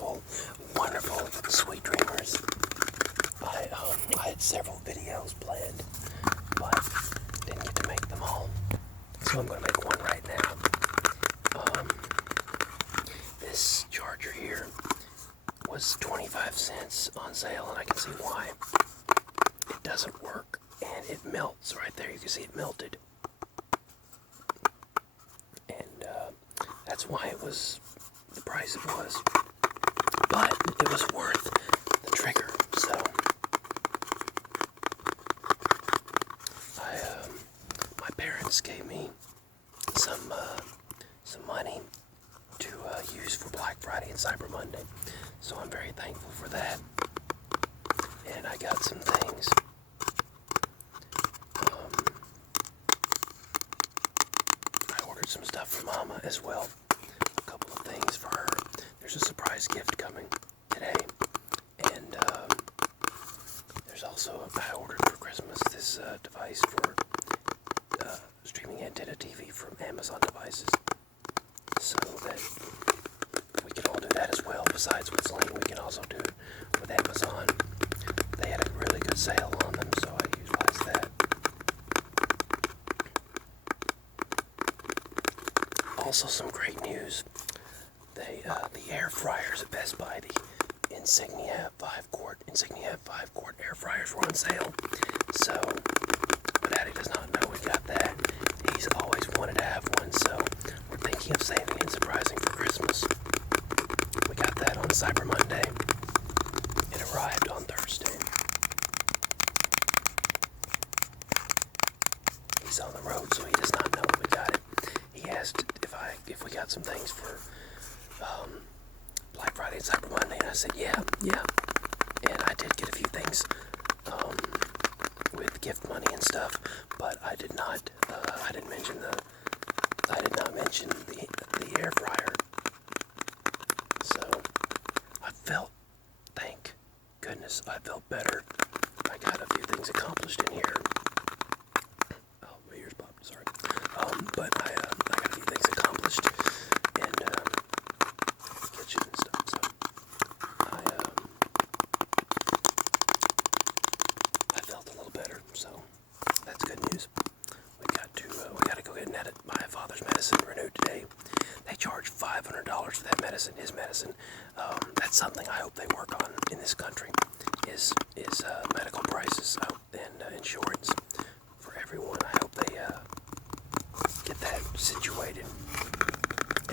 wonderful, wonderful sweet dreamers. I had several videos planned, but didn't get to make them all. So I'm going to make one right now. This charger here was 25 cents on sale, and I can see why. It doesn't work, and it melts right there. You can see it melted. And that's why it was the price it was. But it was worth the trigger, so my parents gave me some money to use for Black Friday and Cyber Monday, so I'm very thankful for that. And I got some things. I ordered some stuff for Mama as well. A couple of things for her. There's a surprise gift coming today, and there's also, I ordered for Christmas this device for streaming antenna TV from Amazon devices, so that we can all do that as well. Besides with Sling, we can also do it with Amazon. They had a really good sale on them, so I utilized that. Also, some great news. The air fryers at Best Buy, the Insignia 5-quart air fryers were on sale. So, my daddy does not know we got that. He's always wanted to have one, so we're thinking of saving and surprising for Christmas. We got that on Cyber Monday. It arrived on Thursday. He's on the road, so he does not know we got it. He asked if we got some things for Black Friday and Cyber Monday, and I said yeah. And I did get a few things with gift money and stuff, but I did not. I did not mention the air fryer. So I felt, thank goodness, I felt better. I got a few things accomplished in here. Oh, my ears popped. Sorry. But I got a few things accomplished in the kitchen and stuff. So I felt a little better. So that's good news. We got to go get my father's medicine renewed today. They charge $500 for that medicine, his medicine. That's something I hope they work on in this country, is medical prices and insurance for everyone. I hope they get that situated.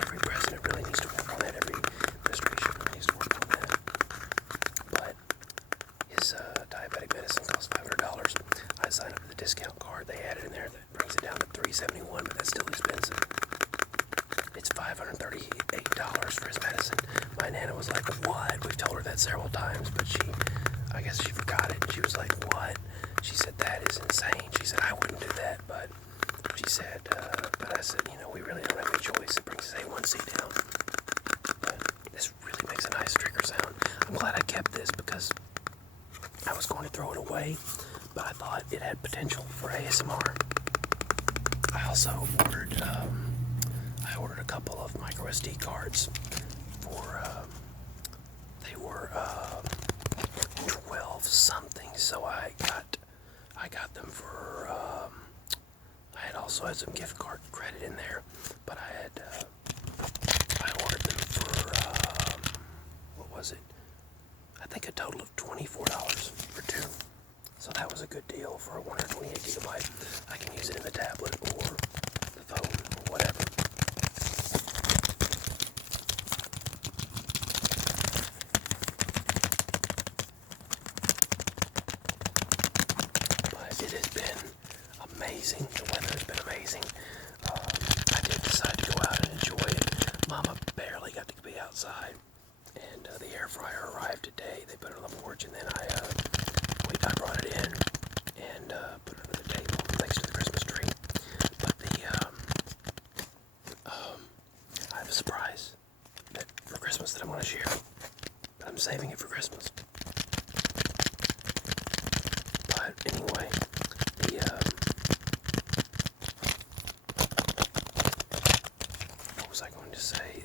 Every president really needs to work on that. Every administration really needs to work on that. But his diabetic medicine costs $500. I signed up for the discount card they added in there that brings it down to $371, but that's still expensive. It's $538 for his medicine. My Nana was like, what? We've told her that several times, but I guess she forgot it. She was like, what? She said, that is insane. She said, I wouldn't do that, but she said, but I said, we really don't have any choice. It brings his A1C down. But this really makes a nice trigger sound. I'm glad I kept this because I was going to throw it away, but I thought it had potential for ASMR. I also ordered a couple of micro SD cards for, they were 12 something, so I got them for, I also had some gift card credit in there, but I ordered them for, what was it? I think a total of $24 for two. So that was a good deal for a 128 gigabyte. I can use it in the tablet or the phone or whatever. But it has been amazing. The weather has been amazing. I did decide to go out and enjoy it. Mama barely got to be outside. And the air fryer arrived today. They put it on the porch, and then I brought it in and put it under the table next to the Christmas tree. But I have a surprise for Christmas that I'm going to share. But I'm saving it for Christmas. But anyway, what was I going to say?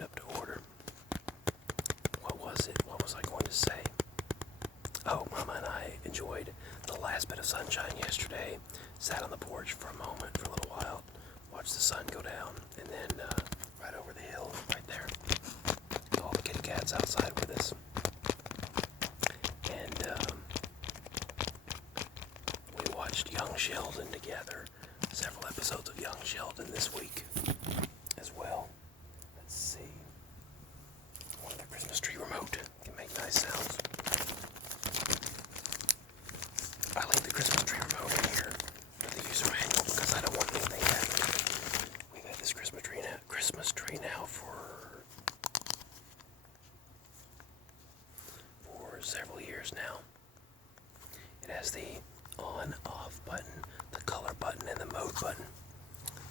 stepped up to order. What was it? What was I going to say? Oh, Mama and I enjoyed the last bit of sunshine yesterday. Sat on the porch for a moment, for a little while, watched the sun go down, and then right over the hill, right there, all the kitty cats outside with us. And we watched Young Sheldon together. Several episodes of Young Sheldon this week as well. Let's see. One of the Christmas tree remote can make nice sounds. I leave the Christmas tree remote in here for the user manual because I don't want anything happening. We've had this Christmas tree now for several years now. It has the on-off button, the color button, and the mode button.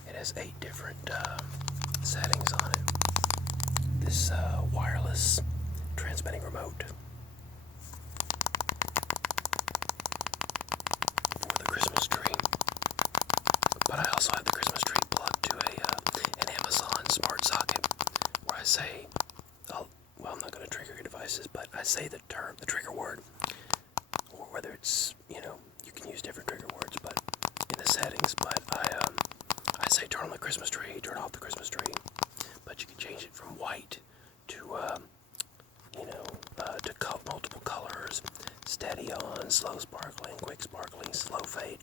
It has 8 different settings on it. This wireless transmitting remote for the Christmas tree. But I also have the Christmas tree plugged to an Amazon smart socket where I say, well, I'm not going to trigger your devices, but I say the trigger word, or whether it's, you can use different trigger words, but in the settings, but I say turn on the Christmas tree, turn off the Christmas tree, but you can change it from white to, to multiple colors, steady on, slow sparkling, quick sparkling, slow fade,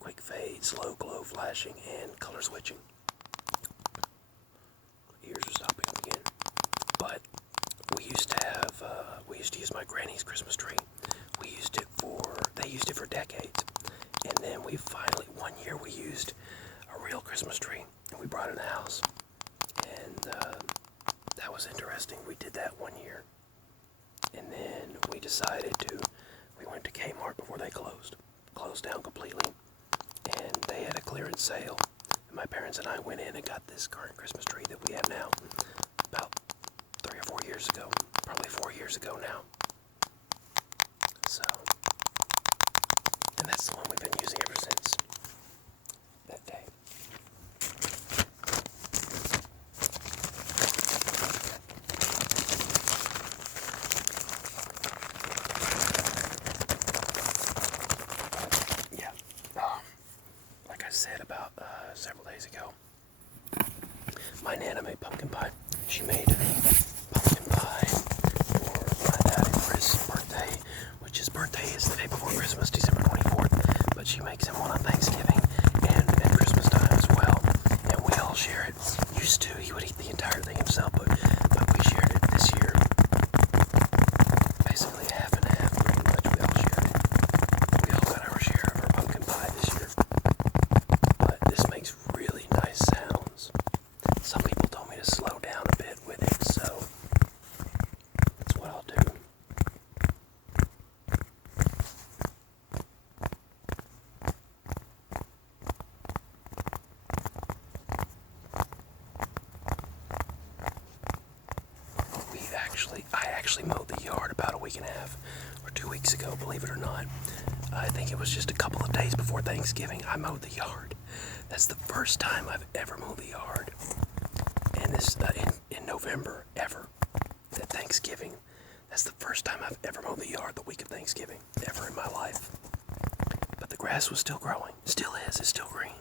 quick fade, slow glow flashing, and color switching. Ears are stopping up again. But we used to use my granny's Christmas tree. They used it for decades. And then one year we used a real Christmas tree, and we brought it in the house. And that was interesting. We did that one year. And then we went to Kmart before they closed down completely. And they had a clearance sale. And my parents and I went in and got this current Christmas tree that we have now about 3 or 4 years ago. Probably 4 years ago now. So, and that's the one we've been using ever since that day. Yeah, like I said about several days ago, my Nana made pumpkin pie. She made pumpkin pie for my dad for his birthday, which his birthday is the day before Christmas, December 24th, but she makes him one on Thanksgiving and at Christmas time as well, and we all share it. Used to, he would eat the entire thing himself, but we shared it this year. Basically half and half, pretty much, we all shared it. We all got our share of our pumpkin pie this year. But this makes really nice sounds. Some people told me to slow down a bit with it, so that's what I'll do. I actually mowed the yard about a week and a half or 2 weeks ago, believe it or not. I think it was just a couple of days before Thanksgiving, I mowed the yard. That's the first time I've ever mowed the yard. And this, in November, ever. At Thanksgiving. That's the first time I've ever mowed the yard the week of Thanksgiving, ever in my life. But the grass was still growing. Still is. It's still green.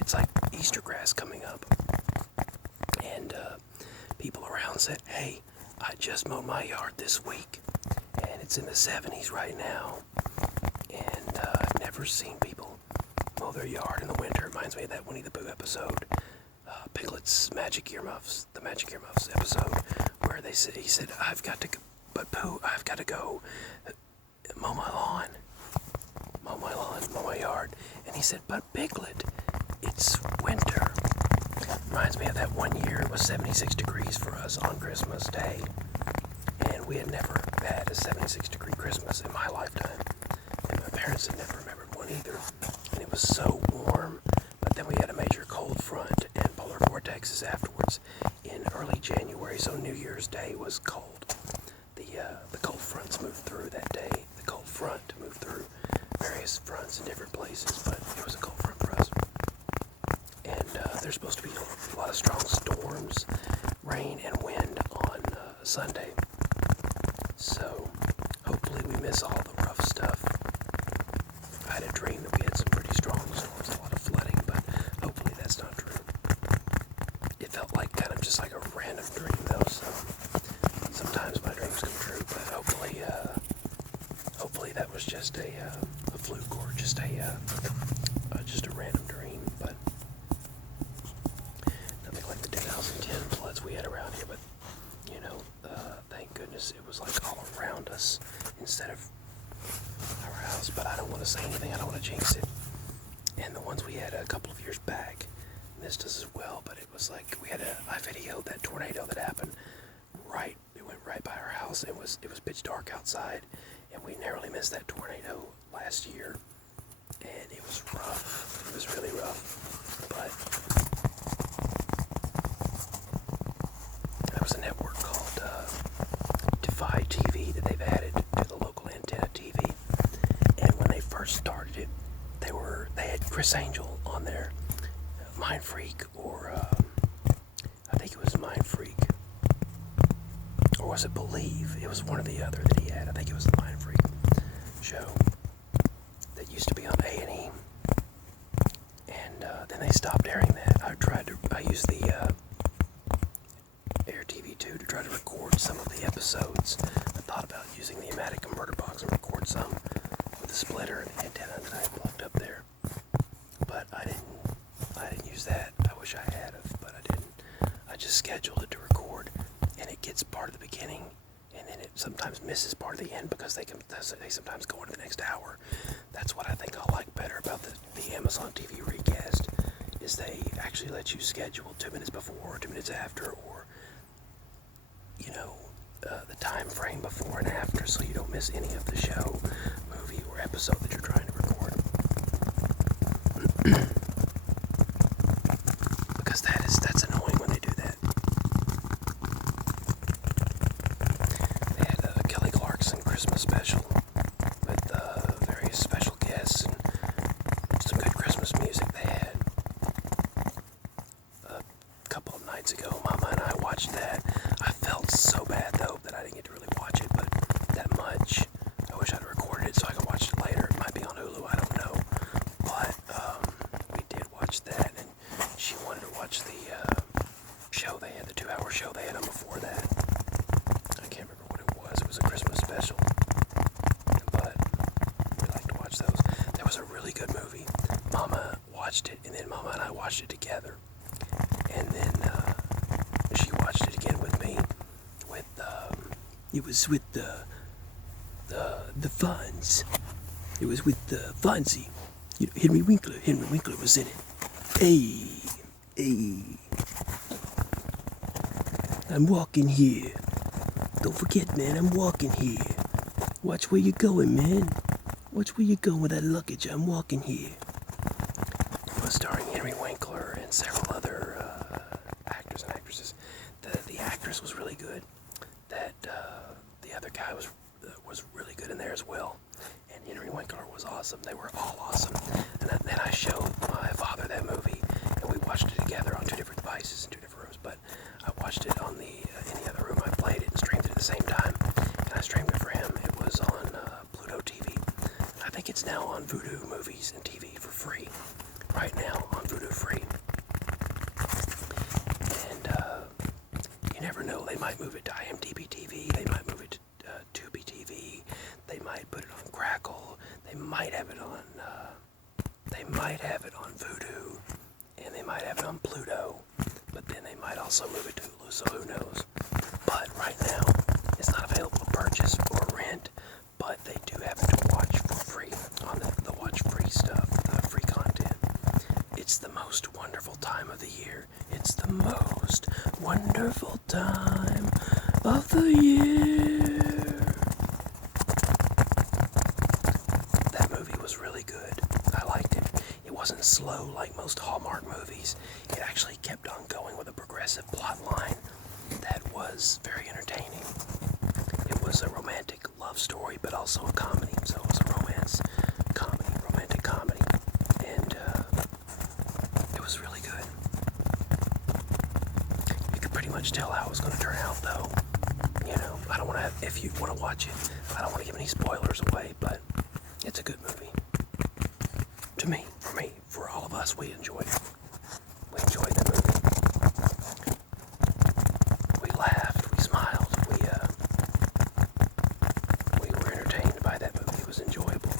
It's like Easter grass coming up. And people around said, hey, I just mowed my yard this week. And it's in the 70s right now. And I've never seen people mow their yard in the winter. It reminds me of that Winnie the Pooh episode. Piglet's Magic Earmuffs, the Magic Earmuffs episode, where he said, I've got to go mow my yard. And he said, but Piglet, it's winter. Reminds me of that one year it was 76 degrees for us on Christmas Day. And we had never had a 76-degree Christmas in my lifetime. And my parents had never remembered one either. And it was so warm. But then we had a major cold front and polar vortexes afterwards in early January, so New Year's Day was cold. The cold fronts moved through that day. The cold front moved through various fronts in different places, but it was a cold front for us. And there's supposed to be a lot of strong storms rain and wind on Sunday. So hopefully we miss all the rough stuff. I had a dream that we had some pretty strong storms, a lot of flooding, but hopefully that's not true. It felt like kind of just like a random dream though, so sometimes my dreams come true, but hopefully that was just a fluke or just a random dream, but nothing like the 2010 floods we had around here, but thank goodness it was like all around us instead of our house, but I don't want to say anything, I don't want to jinx it. And the ones we had a couple of years back, and this does as well, but it was like I videoed that tornado that happened it went right by our house. It was pitch dark outside, and we narrowly missed that tornado last year, and it was rough. It was really rough, but there was a network called Defy TV that they've added to the local antenna TV, and when they first started it, they had Chris Angel on there, Mind Freak, or I think it was Mind Freak, or was it Believe? It was one or the other that he had. I think it was the Mind Freak show that used to be on A&E, and then they stopped airing that. I used the Air TV2 to try to record some of the episodes. I thought about using the Amatic converter box and record some with a splitter and the antenna that I had plugged up there, but I didn't use that. I wish I had have, but I didn't. I just scheduled it to record, and it gets part of the beginning, and then it sometimes misses part of the end because they sometimes go into the next hour. That's what I think I like better about the Amazon TV Recast, is they actually let you schedule 2 minutes before or 2 minutes after, or the time frame before and after, so you don't miss any of the show, movie, or episode that you're trying to record. Because that's annoying when they do that. They had a Kelly Clarkson Christmas special with various special guests and some good Christmas music they had. A couple of nights ago, Mama and I watched that. I felt so bad though that I didn't get to really watch it, but that much. I wish I'd recorded it so I could watch it later. It might be on Hulu, I don't know. But we did watch that, and she wanted to watch the show they had, the 2-hour show they had on before that. I can't remember what it was. It was a Christmas special, but we like to watch those. There was a really good movie. Mama watched it, and then Mama and I watched it together, and then she watched it again with me. It was with the Fonz. It was with the Fonzie. Henry Winkler. Henry Winkler was in it. Hey. I'm walking here. Don't forget, man, I'm walking here. Watch where you're going, man. Watch where you're going with that luggage. I'm walking here. It was starring Henry Winkler and several other actors and actresses. The actress was really good. The other guy was really good in there as well. And Henry Winkler was awesome. They were all awesome. And then I showed my father that movie, and we watched it together on 2 different devices in 2 different rooms. But I watched it on in the other room. I played it and streamed it at the same time, and I streamed it for him. It was on Pluto TV. I think it's now on Vudu Movies and TV for free. Right now on Vudu Free. And you never know. They might move it to IMDb TV. They might move it to Tubi TV. They might put it on Crackle. They might have it on Vudu, and they might have it on Pluto, but then they might also move it to Hulu, so who knows. But right now, it's not available to purchase or rent, but they do have it to watch for free on the watch free stuff, the free content. It's the most wonderful time of the year. It's the most wonderful time of the year. That movie was really good. I liked it. It wasn't slow like most Hallmark movies. It actually kept on going with a progressive plot line that was very entertaining. It was a romantic love story, but also a comedy. So it was a romantic comedy, and it was really good. You could pretty much much tell how it's going to turn out, though. I don't want to have, if you want to watch it, I don't want to give any spoilers away, but it's a good movie. To me, for all of us, we enjoyed it. We enjoyed the movie. We laughed, we smiled, we were entertained by that movie. It was enjoyable.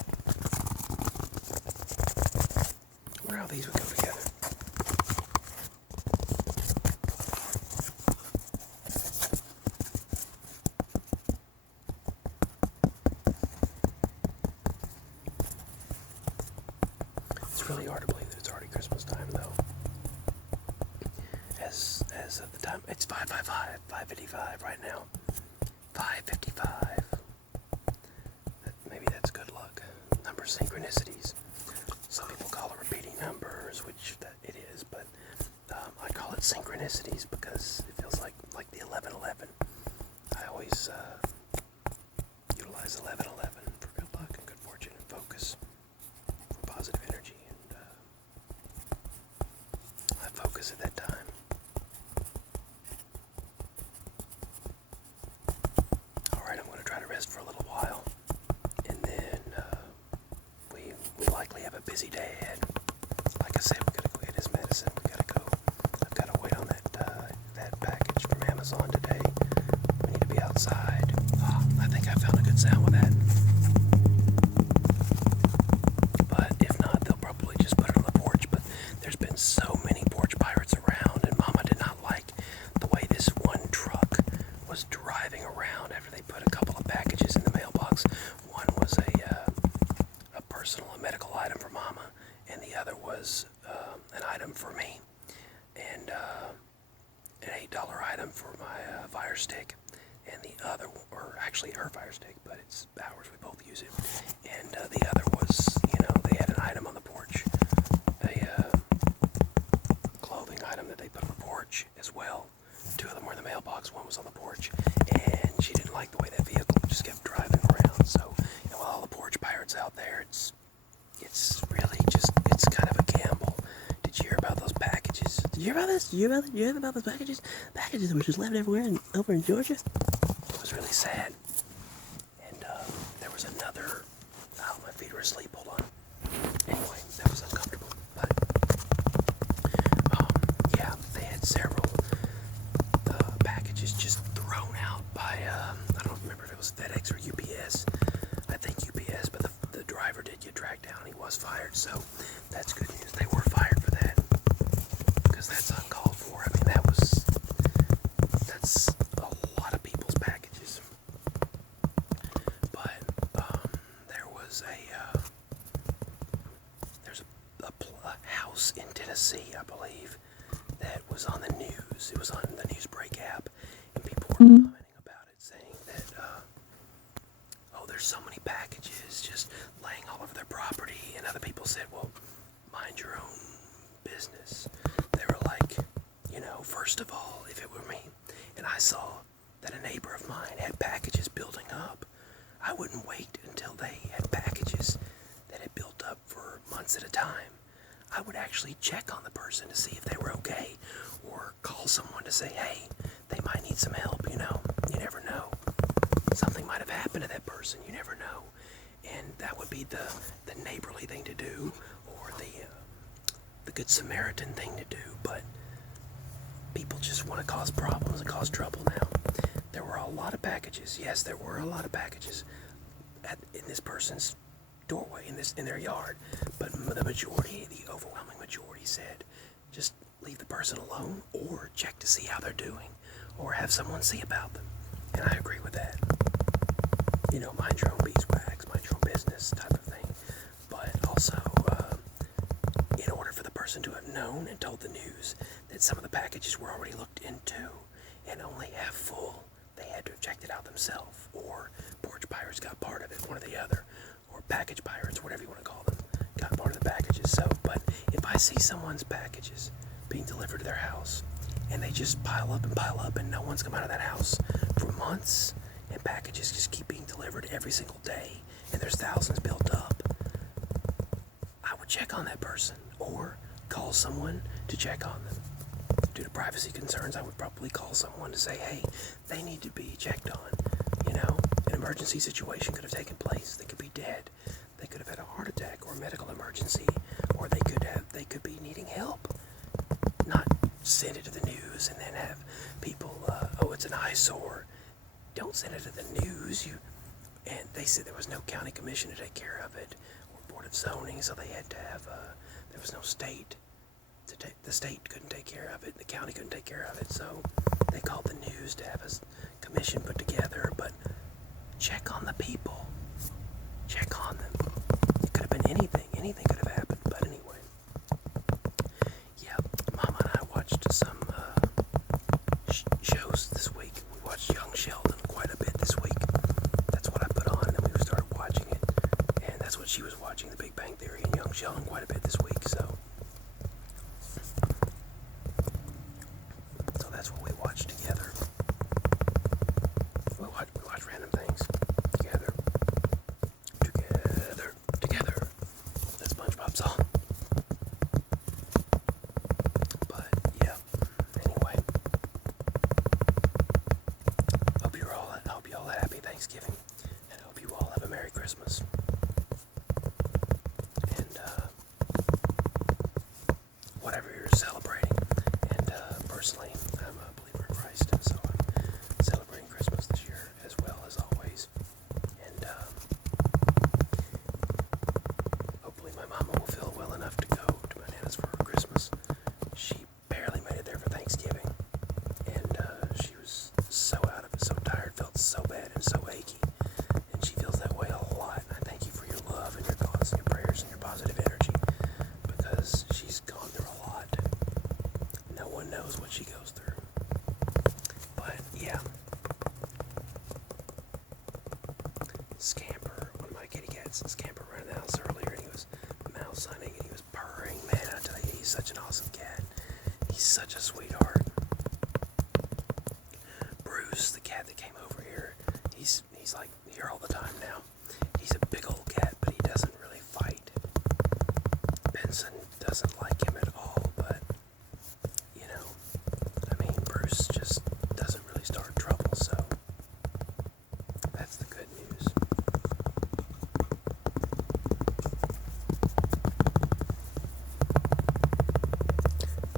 I wonder how these would go together. It's really hard to believe that it's already Christmas time, though. As at the time, it's 5:55 right now. 5:55. Maybe that's good luck. Number synchronicities. Some people call it repeating numbers, which it is, but I call it synchronicities because it feels like the 11:11. I always utilize 11:11 for good luck and good fortune and focus, for positive energy, and I focus at that time. Alright, I'm going to try to rest for a little while, and then we likely have a busy day ahead. Like I said, we got to go get his medicine. I've got to wait on that package from Amazon today. We need to be outside. I think I found a good sound with that. But if not, they'll probably just put it on the porch. But there's been so many porch pirates around, and Mama did not like the way this one truck was driving around after they put a couple of packages in the mailbox. One was a personal, a medical item for Mama, and the other was an item for me, and an $8 item for my Fire Stick, and the other, or actually her Fire Stick, but it's ours, we both use it, and the other was, they had an item on the porch, a clothing item that they put on the porch as well. Two of them were in the mailbox, one was on the porch, and she didn't like the way that vehicle just kept driving around. So, with all the porch pirates out there, it's really just, it's kind of a gamble. Did you hear about those packages? Did you hear about this? Did you hear about those packages? Packages that were just left everywhere over in Georgia? It was really sad. And there was another, my feet are asleep, hold on. Anyway, that was uncomfortable. But, yeah, they had several packages just thrown out by, I don't remember if it was FedEx or UPS. I think UPS, but the driver did get dragged down. He was fired, so that's good news. They were fired for that, because that's uncalled for. I mean, that's a lot of people's packages. But there's a house in Tennessee, I believe, that was on the news. It was on the Newsbreak app, and people were commenting about it, saying that, there's so many packages just laying all over their property, and other people said, well, mind your own business. They were like, first of all, if it were me, and I saw that a neighbor of mine had packages building up, I wouldn't wait until they had packages that had built up for months at a time. I would actually check on the person to see if they were okay, or call someone to say, hey, they might need some help, you never know. Something might have happened to that person, you never know. And that would be the neighborly thing to do, or the good Samaritan thing to do. But people just want to cause problems and cause trouble now. There were a lot of packages. Yes, there were a lot of packages in this person's doorway, in their yard. But the overwhelming majority said, just leave the person alone, or check to see how they're doing, or have someone see about them. And I agree with that. Mind your own beeswax, mind your own business type of thing. But also, in order for the person to have known and told the news that some of the packages were already looked into and only half full, they had to have checked it out themselves, or porch pirates got part of it, one or the other, or package pirates, whatever you want to call them, got part of the packages. So, but if I see someone's packages being delivered to their house, and they just pile up and no one's come out of that house for months, and packages just keep being delivered every single day, and there's thousands built up, I would check on that person, or call someone to check on them. due to privacy concerns, I would probably call someone to say, hey, they need to be checked on. You know, an emergency situation could have taken place. They could be dead. They could have had a heart attack or a medical emergency, or they could be needing help. Not send it to the news and then have people, oh, it's an eyesore. Don't send it to the news. And they said there was no county commission to take care of it, or board of zoning, so they had to have, there was no state. The state couldn't take care of it, the county couldn't take care of it, so they called the news to have a commission put together. But check on the people. Check on them. It could have been anything. Anything could have happened. But anyway, yeah, Mama and I watched some shows this week. We watched Young Sheldon quite a bit this week. That's what I put on, and then we started watching it. And that's what she was watching, The Big Bang Theory and Young Sheldon quite a bit this week. So that's what we watched together. We watch random things together. That's SpongeBob song. But yeah, anyway. Hope you all had a happy Thanksgiving, and hope you all have a Merry Christmas. And whatever you're celebrating. And personally, I'm a believer in Christ, so I'm celebrating Christmas this year as well as always. And hopefully my mama will feel well enough to go to my Nana's for Christmas. She barely made it there for Thanksgiving, and she was so out of it, so tired, felt so bad and so achy. And she feels that way a lot. And I thank you for your love and your thoughts and your prayers and your positive energy, because she's gone through a lot. No one knows what she goes through. But yeah. Scamper, one of my kitty cats, Scamper ran the house earlier, and he was mouse hunting and he was purring. Man, I tell you, he's such an awesome cat. He's such a sweetheart. Bruce, the cat that came over here, he's like here all the time now. He's a big old cat, but he doesn't really fight. Benson doesn't like him at all, but you know, I mean, Bruce just doesn't really start trouble, so that's the good news.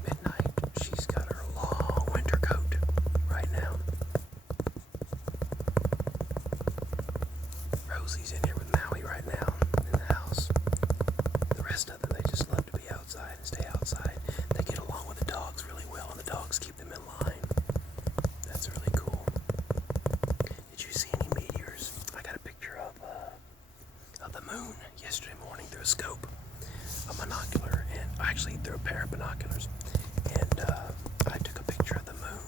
Midnight, she's got her long winter coat right now. Rosie's in here with Maui right now in the house. The rest of them, they just love to be outside and stay outside. They get along with the dogs really well, and the dogs keep them in line. That's really cool. Did you see any meteors? I got a picture of the moon yesterday morning through a scope, a monocular, and actually through a pair of binoculars. And I took a picture of the moon,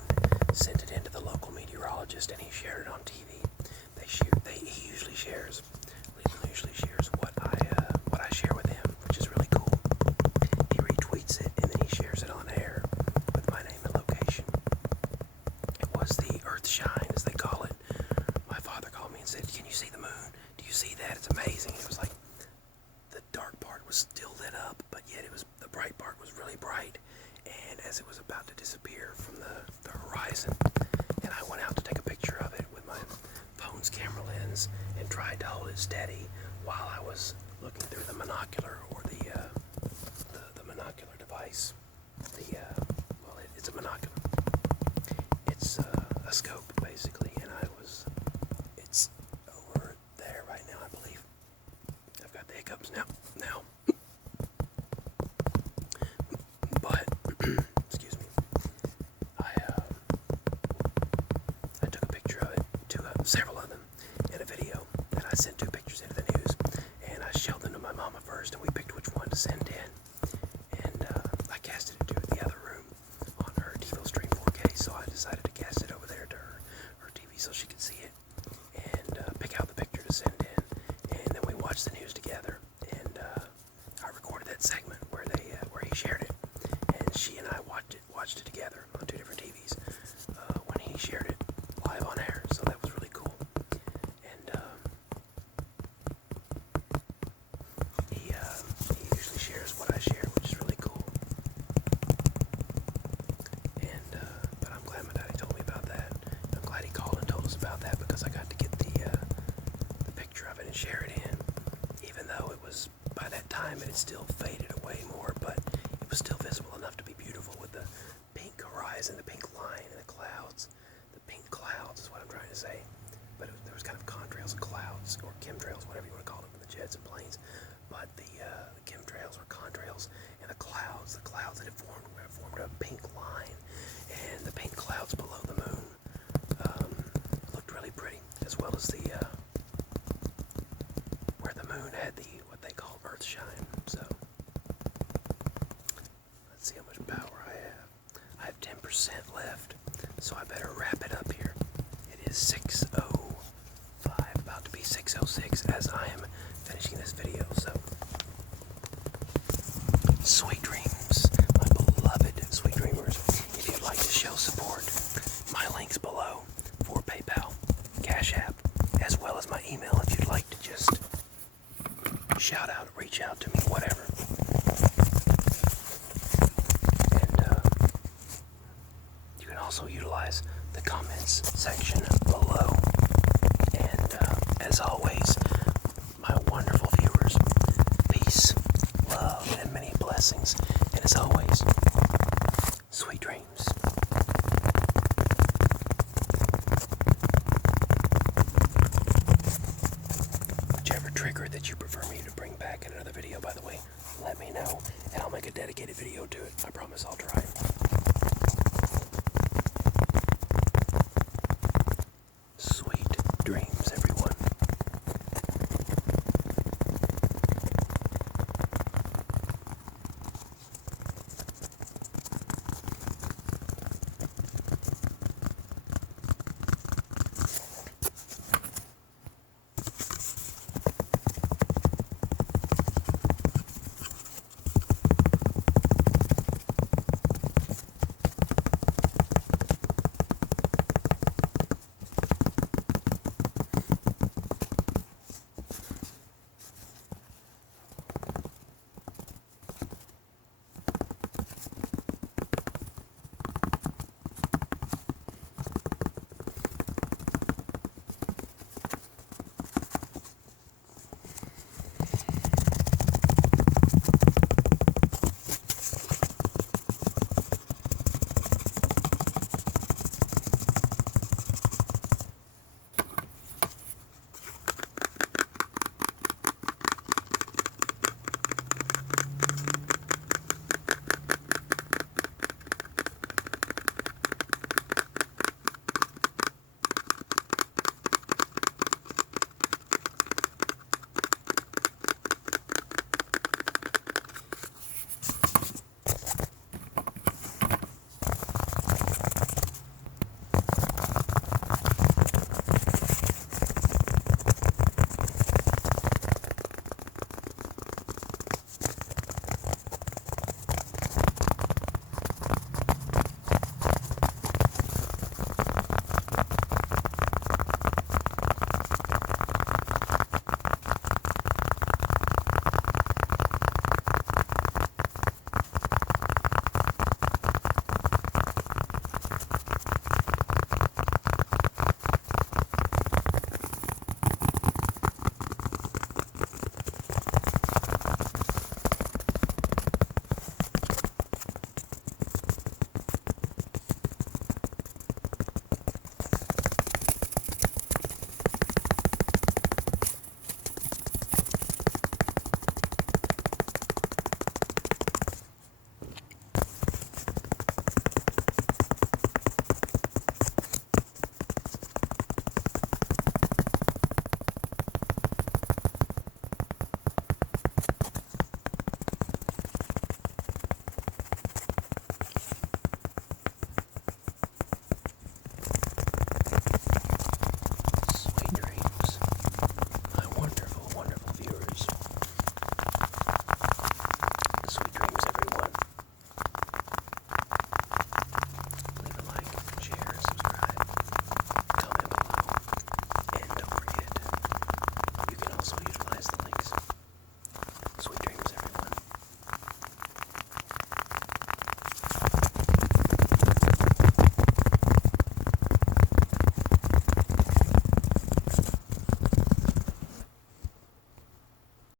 sent it in to the local meteorologist, and he shared it on TV. He usually shares what I share with him, which is really cool. He retweets it and then he shares it on air with my name and location. It was the Earth shine, as they call it. My father called me and said, "Can you see the moon? Do you see that? It's amazing." It was like the dark part was still lit up, but yet the bright part was really bright. And as it was about to disappear from the horizon, and I went out to take a picture of it with my phone's camera lens and tried to hold it steady while I was looking through the monocular, or the monocular device. It's a monocular. It's a scope basically, and it's over there right now, I believe. I've got the hiccups now. But excuse me. I took a picture of it, several of them, in a video, and I sent 2 pictures into the news, and I showed them to my mama first, and we picked which one to send in, and I casted it to the other room on her TiVo Stream 4K, so I decided to cast it over there to her TV so she could see it, and pick out the picture to send in, and then we watched the news together, and I recorded that segment where he shared it, and she and I watched it together on 2 different TVs when he shared it live on air, so that was really cool. And he usually shares what I share, which is really cool. that because I got to get the picture of it and share it in. Even though it was, by that time, it had still faded away more, but it was still visible enough to be beautiful with the pink horizon, the pink line, and the clouds. The pink clouds is what I'm trying to say. But there was kind of contrails and clouds, or chemtrails, whatever you want to call them, in the jets and planes. But the chemtrails or contrails and the clouds that had formed a pink line, and the pink clouds below the moon looked really pretty, as well as the where the moon had the what they call earth shine. So let's see how much power I have. I have 10% left, so I better wrap it up here. It is 6:05, about to be 6:06 as I am finishing this video. So sweet dreams, my beloved sweet dreamers. If you'd like to show support, my link's below for PayPal, CashApp, as well as my email if you'd like to just shout out, reach out to me, whatever. And you can also utilize the comments section